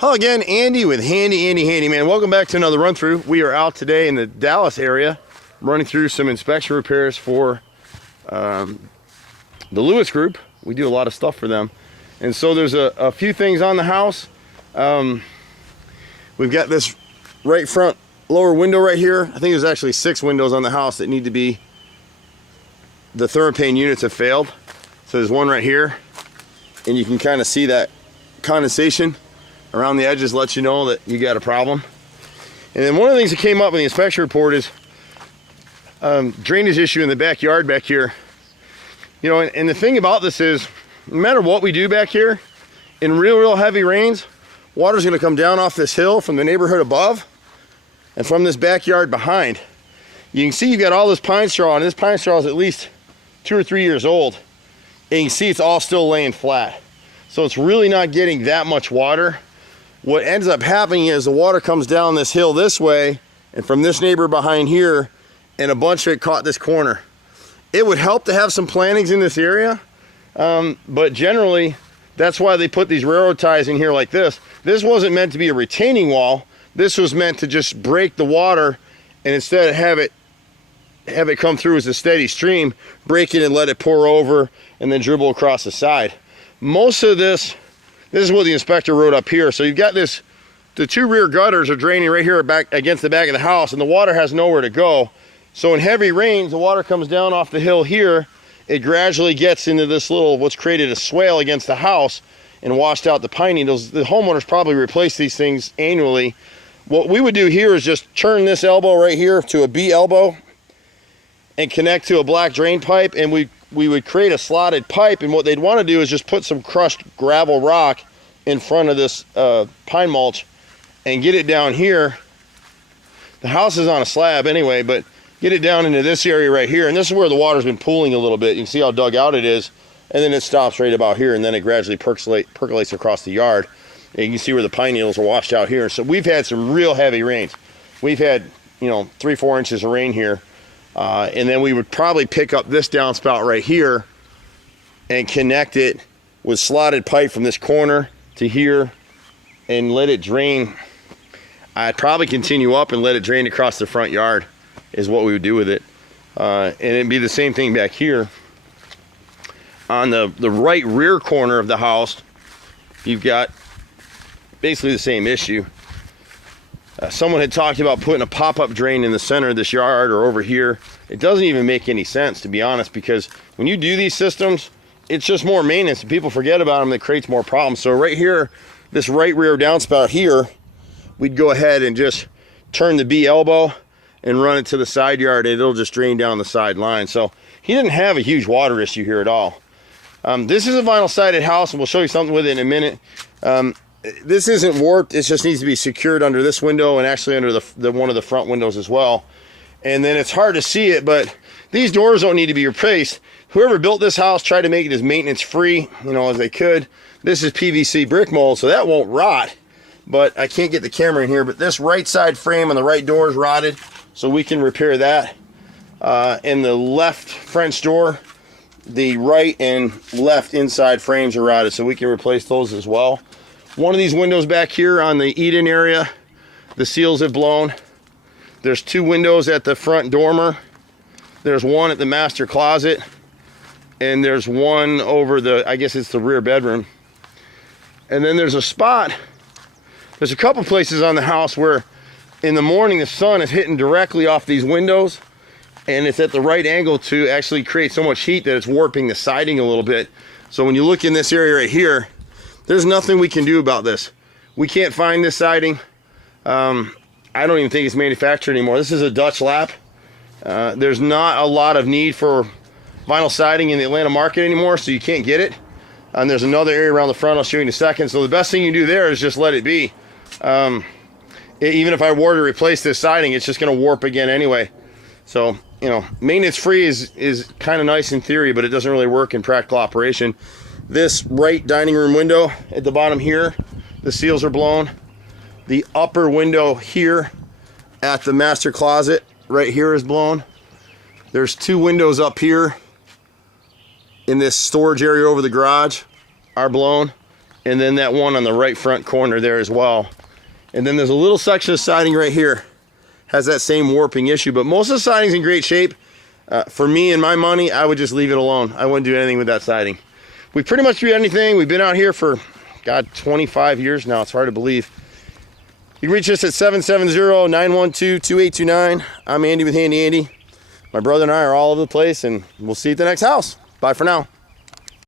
Hello again, Andy with Handy Handyman. Welcome back to another run through. We are out today in the Dallas area running through some inspection repairs for the Lewis Group. We do a lot of stuff for them. And so there's a few things on the house. We've got this right front lower window right here. I think there's actually 6 windows on the house that need to be, the thermopane units have failed. So there's one right here, and you can kind of see that condensation around the edges lets you know that you got a problem. And then one of the things that came up in the inspection report is drainage issue in the backyard back here. You know, and the thing about this is, no matter what we do back here, in real heavy rains, water's gonna come down off this hill from the neighborhood above and from this backyard behind. You can see you've got all this pine straw, and this pine straw is at least 2 or 3 years old. And you can see it's all still laying flat. So it's really not getting that much water. What ends up happening is the water comes down this hill this way, and from this neighbor behind here, and a bunch of it caught this corner. It would help to have some plantings in this area, but generally, that's why they put these railroad ties in here like this. This wasn't meant to be a retaining wall. This was meant to just break the water, and instead of have it come through as a steady stream, break it and let it pour over, and then dribble across the side. Most of this is what the inspector wrote up here. So you've got this, the 2 rear gutters are draining right here back against the back of the house, and the water has nowhere to go. So in heavy rains, the water comes down off the hill here. It gradually gets into this little, what's created a swale against the house and washed out the pine needles. The homeowners probably replace these things annually. What we would do here is just turn this elbow right here to a B elbow and connect to a black drain pipe, and we would create a slotted pipe, and what they'd want to do is just put some crushed gravel rock in front of this pine mulch and get it down here. The house is on a slab anyway, but get it down into this area right here, and this is where the water's been pooling a little bit. You can see how dug out it is, and then it stops right about here, and then it gradually percolates across the yard. And you can see where the pine needles are washed out here. So we've had some real heavy rains. We've had, 3-4 inches of rain here. And then we would probably pick up this downspout right here and connect it with slotted pipe from this corner to here and let it drain. I'd probably continue up and let it drain across the front yard is what we would do with it. And it'd be the same thing back here. On the right rear corner of the house, you've got basically the same issue. Someone had talked about putting a pop-up drain in the center of this yard or over here. It doesn't even make any sense, to be honest, because when you do these systems, it's just more maintenance, and people forget about them. That creates more problems. So right here, this right rear downspout here, we'd go ahead and just turn the B elbow and run it to the side yard, and it'll just drain down the side line. So he didn't have a huge water issue here at all. This is a vinyl sided house, and we'll show you something with it in a minute. This isn't warped, it just needs to be secured under this window and actually under the one of the front windows as well. And then it's hard to see it, but these doors don't need to be replaced. Whoever built this house tried to make it as maintenance free, as they could. This is PVC brick mold, so that won't rot. But I can't get the camera in here, but this right side frame on the right door is rotted, so we can repair that. In the left French door, the right and left inside frames are rotted, so we can replace those as well. One of these windows back here on the eat-in area, the seals have blown. There's 2 windows at the front dormer. There's one at the master closet, and there's one over the, I guess it's the rear bedroom. And then there's a spot, there's a couple places on the house where in the morning the sun is hitting directly off these windows, and it's at the right angle to actually create so much heat that it's warping the siding a little bit. So when you look in this area right here, there's nothing we can do about this. We can't find this siding. I don't even think it's manufactured anymore. This is a Dutch lap. There's not a lot of need for vinyl siding in the Atlanta market anymore, so you can't get it. And there's another area around the front I'll show you in a second. So the best thing you do there is just let it be. Even if I were to replace this siding, it's just gonna warp again anyway. So, maintenance free is kind of nice in theory, but it doesn't really work in practical operation. This right dining room window at the bottom here, the seals are blown. The upper window here at the master closet right here is blown. There's 2 windows up here in this storage area over the garage are blown. and then that one on the right front corner there as well. And then there's a little section of siding right here, has that same warping issue, but most of the siding's in great shape. For me and my money, I would just leave it alone. I wouldn't do anything with that siding. We pretty much do anything. We've been out here for, God, 25 years now. It's hard to believe. You can reach us at 770-912-2829. I'm Andy with Handy Andy. My brother and I are all over the place, and we'll see you at the next house. Bye for now.